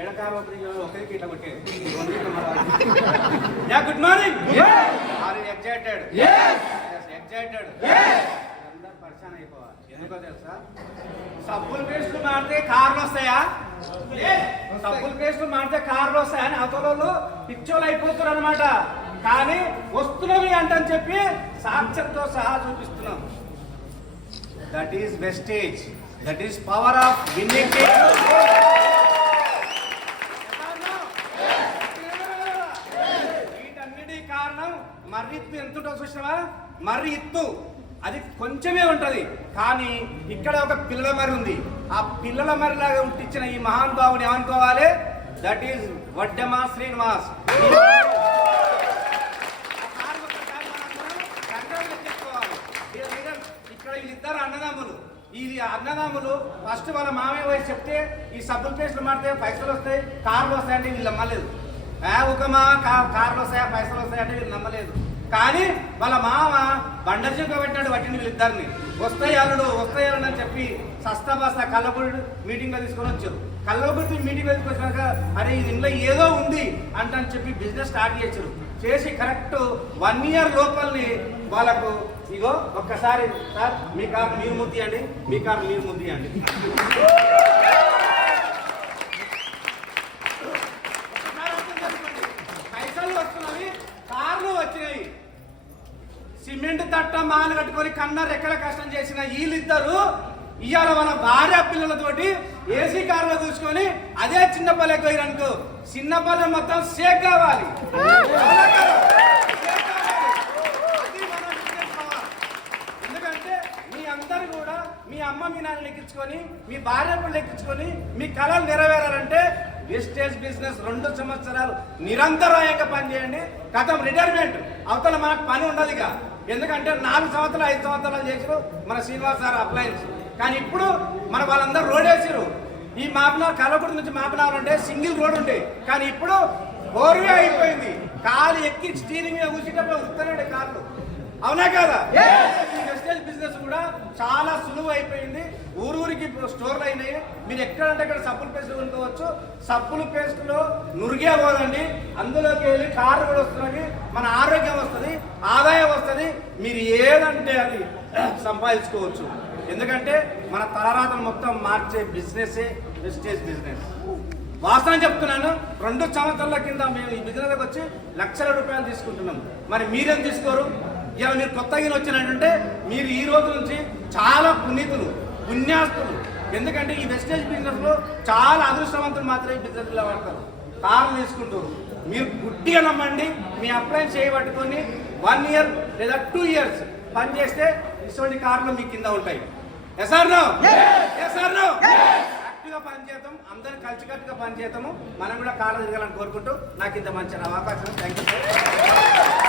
ఏడకాల ఒకరికి ఇట్లా కొట్టేది. Yeah good morning. Are you excited? Excited. అందరూ పరిచయం అయిపోవాలి. ఎందుకో తెలుసా? సబ్బులు పేస్టులు మాడితే కార్లు వస్తాయా? సబ్బులు పేస్టులు మాడితే కార్లు వస్తాయని అవతలలో పిచ్చోళ్ళు అయిపోతారు అనమాట. కానీ వస్తున్నవి అంటని చెప్పి సాక్ష్యంతో సహా చూపిస్తున్నాం. That is wastage. That is power of winning. వీటన్నిటి కారణం మర్రి ఇత్తు. ఎంత ఉంటుందో చూసినావా? మర్రి ఇత్తు అది కొంచెమే ఉంటది, కానీ ఇక్కడ ఒక పిల్లల మర్రి ఉంది. ఆ పిల్లల మర్రిలాగా ఉంటించిన ఈ మహానుభావుని ఏమనుకోవాలి? That is Vaddema Srinivas. ఇక్కడ వీళ్ళిద్దరు అన్నదమ్ములు. ఇది అన్నదమ్ములు ఫస్ట్ వాళ్ళ మామయ్య వయసు చెప్తే ఈ సబ్బుల పేస్టులు మాడితే పైసలు వస్తాయి, కార్లు వస్తాయంటే వీళ్ళు నమ్మలేదు. ఊకమా కార్లు వస్తాయా పైసలు వస్తాయంటే వీళ్ళు నమ్మలేదు. కానీ వాళ్ళ మామ బండర్జీగా పెట్టినాడు వట్టిని వీళ్ళిద్దరిని. వస్తాయి అల్లుడు అని చెప్పి సస్తా బస్తా కల్లబుడి మీటింగ్లో తీసుకొని వచ్చారు. కల్లబుడి మీటింగ్లో తీసుకొచ్చినాక అరే ఇది ఇంట్లో ఏదో ఉంది అంటని చెప్పి బిజినెస్ స్టార్ట్ చేశారు. చేసి కరెక్ట్ 1 year లోపల్ని వాళ్ళకు ఇగో ఒక్కసారి సార్ మీ కారు మీరు ముద్ది అండి, మీ కారు మీరు ముద్ది అండి. పైసలు వస్తున్నవి, కార్లు వచ్చినాయి. సిమెంట్ తట్ట మాలు కట్టుకొని కన్న రెక్కల కష్టం చేసిన వీళ్ళిద్దరు ఇవాళ వాళ్ళ భార్య పిల్లలతోటి ఏసీ కారులో కూర్చుకొని అదే చిన్నపల్లెకి పోయిరనుకో, చిన్నపల్లె మొత్తం షేక్ కావాలి. ఎందుకంటే మీ అందరు కూడా మీ అమ్మ మీ నాన్న లెక్కించుకొని మీ భార్య పిల్లలు లెక్కించుకొని మీ కళలు నెరవేరాలంటే వెస్టేజ్ బిజినెస్ 2 సంవత్సరాలు నిరంతరాయంగా పనిచేయండి. గతం రిటైర్మెంట్ అవతల మనకు పని ఉండదు ఇక. ఎందుకంటే 4 సంవత్సరాలు 5 సంవత్సరాలు చేసారు మన శ్రీనివాస్ సార్ అప్లయన్స్. కానీ ఇప్పుడు మన వాళ్ళందరూ రోడ్ వేసారు. ఈ మాపనార్ కల్లకుడి నుంచి మాపనార్ ఉంటే సింగిల్ రోడ్ ఉండే, కానీ ఇప్పుడు 4వే అయిపోయింది. కాలు ఎక్కి స్టీరింగ్ మీద కూర్చుంటే ఉత్తరాడు కార్లు. అవునా కదా? ఈ వెస్టేజ్ బిజినెస్ కూడా చాలా సులువు అయిపోయింది. ఊరికి స్టోర్లు అయినాయి. మీరు ఎక్కడంటే అక్కడ సబ్బుల పేస్ట్ కొనుక్కోవచ్చు. సబ్బుల పేస్ట్లో నురిగే పోదండి, అందులోకి వెళ్ళి కార్లు కూడా వస్తున్నది. మన ఆరోగ్యం వస్తుంది, ఆదాయం వస్తుంది. మీరు ఏదంటే అది సంపాదించుకోవచ్చు. ఎందుకంటే మన తలరాతను మొత్తం మార్చే బిజినెసే వెస్టేజ్ బిజినెస్. వాస్తవం చెప్తున్నాను. 2 సంవత్సరాల కింద మేము ఈ బిజినెస్కి వచ్చి లక్షల రూపాయలు తీసుకుంటున్నాం. మరి మీరేం తీసుకోరు? ఇలా మీరు కొత్తగా వచ్చినట్టుంటే మీరు ఈ రోజు నుంచి చాలా పుణ్యాస్తులు. ఎందుకంటే ఈ వెస్టేజ్ బిజినెస్లో చాలా అదృష్టవంతులు మాత్రమే ఈ బిజినెస్లో వాడతారు. కార్లు తీసుకుంటారు. మీరు గుడ్డిగా నమ్మండి. మీ అప్లయన్స్ చేయబట్టుకొని 1 year లేదా 2 years పని చేస్తే ఇటువంటి కార్లు మీ కింద ఉంటాయి. ఎస్ఆర్నో యాక్టివ్గా పనిచేద్దాం, అందరూ కలిసికట్టుగా పనిచేద్దాము. మనం కూడా కార్లు తిరగాలని కోరుకుంటూ నాకు ఇంత మంచి అవకాశం. Thank you.